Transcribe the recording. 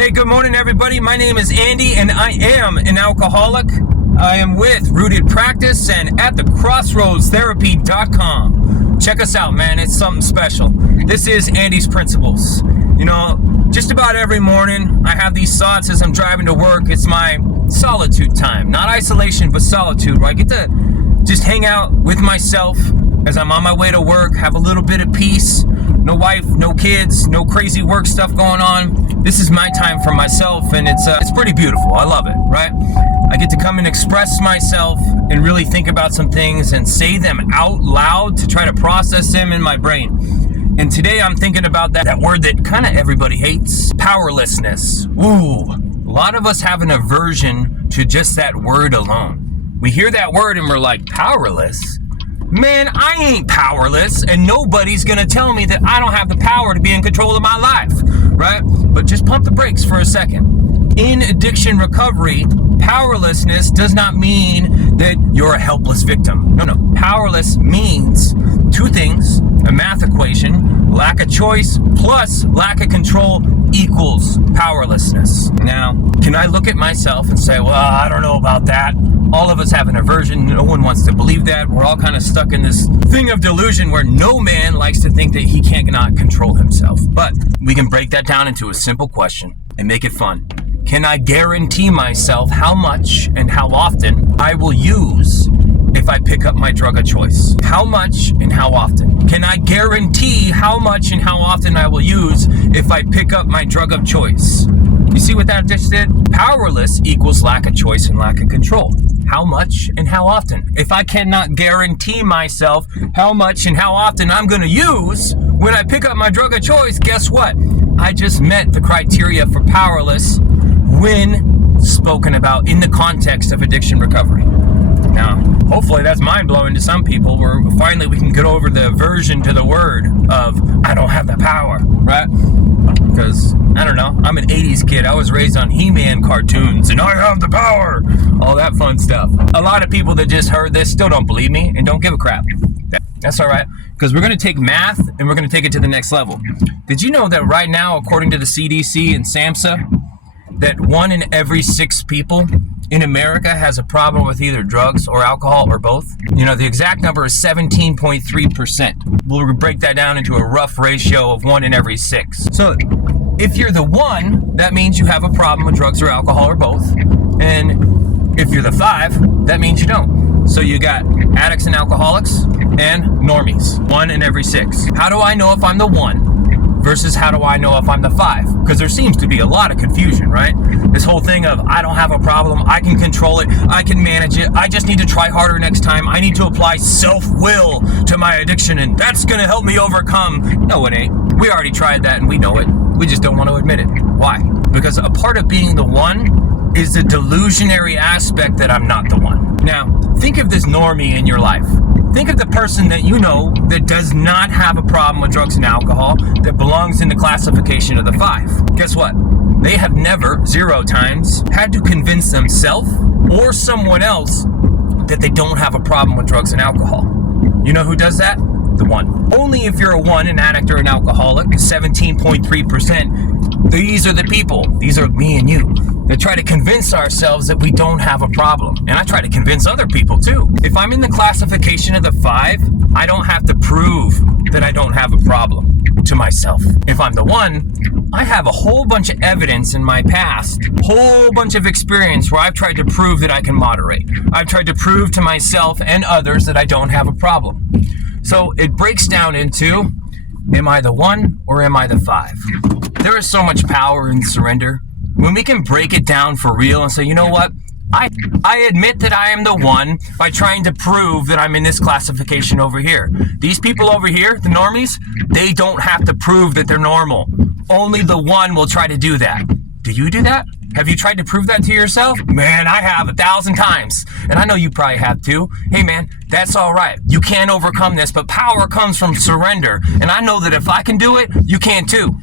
Hey, good morning, everybody. My name is Andy, and I am an alcoholic. I am with Rooted Practice and at the crossroadstherapy.com. Check us out, man. It's something special. This is Andy's Principles. You know, just about every morning, I have these thoughts as I'm driving to work. It's my solitude time. Not isolation, but solitude, where I get to just hang out with myself as I'm on my way to work, have a little bit of peace. No wife, no kids, no crazy work stuff going on. This is my time for myself, and it's pretty beautiful. I love it, right? I get to come and express myself and really think about some things and say them out loud to try to process them in my brain. And today I'm thinking about that word that kind of everybody hates, powerlessness. Ooh, a lot of us have an aversion to just that word alone. We hear that word and we're like, powerless? Man, I ain't powerless, and nobody's gonna tell me that I don't have the power to be in control of my life, right? But just pump the brakes for a second. In addiction recovery, powerlessness does not mean that you're a helpless victim. No. Powerless means two things: a math equation, lack of choice plus lack of control equals powerlessness. Now, can I look at myself and say, well, I don't know about that? All of us have an aversion. No one wants to believe that. We're all kind of stuck in this thing of delusion where no man likes to think that he cannot control himself. But we can break that down into a simple question and make it fun. Can I guarantee myself how much and how often I will use if I pick up my drug of choice? How much and how often? Can I guarantee how much and how often I will use if I pick up my drug of choice? You see what that just did? Powerless equals lack of choice and lack of control. How much and how often? If I cannot guarantee myself how much and how often I'm going to use when I pick up my drug of choice, guess what? I just met the criteria for powerless when spoken about in the context of addiction recovery. Now, hopefully that's mind-blowing to some people, where finally we can get over the aversion to the word of, I don't have the power, right? Because, I don't know, I'm an 80s kid. I was raised on He-Man cartoons, and I have the power! All that fun stuff. A lot of people that just heard this still don't believe me and don't give a crap. That's all right, because we're going to take math and we're going to take it to the next level. Did you know that right now, according to the CDC and SAMHSA, that 1 in every 6 people in America has a problem with either drugs or alcohol or both? You know, the exact number is 17.3%. We'll break that down into a rough ratio of 1 in every 6. So if you're the 1, that means you have a problem with drugs or alcohol or both. And if you're the 5, that means you don't. So you got addicts and alcoholics and normies, 1 in every 6. How do I know if I'm the 1? Versus how do I know if I'm the 5? Because there seems to be a lot of confusion, right? This whole thing of, I don't have a problem, I can control it, I can manage it, I just need to try harder next time, I need to apply self-will to my addiction, and that's gonna help me overcome. No, it ain't. We already tried that and we know it. We just don't want to admit it. Why? Because a part of being the 1 is the delusionary aspect that I'm not the 1. Now, think of this normie in your life. Think of the person that you know that does not have a problem with drugs and alcohol, that belongs in the classification of the 5. Guess what? They have never, 0 times, had to convince themselves or someone else that they don't have a problem with drugs and alcohol. You know who does that? The 1. Only if you're a 1, an addict or an alcoholic, 17.3%, these are the people, these are me and you, that try to convince ourselves that we don't have a problem. And I try to convince other people too. If I'm in the classification of the 5, I don't have to prove that I don't have a problem to myself. If I'm the 1, I have a whole bunch of evidence in my past, whole bunch of experience where I've tried to prove that I can moderate. I've tried to prove to myself and others that I don't have a problem. So it breaks down into, am I the 1 or am I the 5? There is so much power in surrender. When we can break it down for real and say, you know what? I admit that I am the 1 by trying to prove that I'm in this classification over here. These people over here, the normies, they don't have to prove that they're normal. Only the 1 will try to do that. Do you do that? Have you tried to prove that to yourself? Man, I have 1,000 times. And I know you probably have too. Hey man, that's all right. You can't overcome this, but power comes from surrender. And I know that if I can do it, you can too.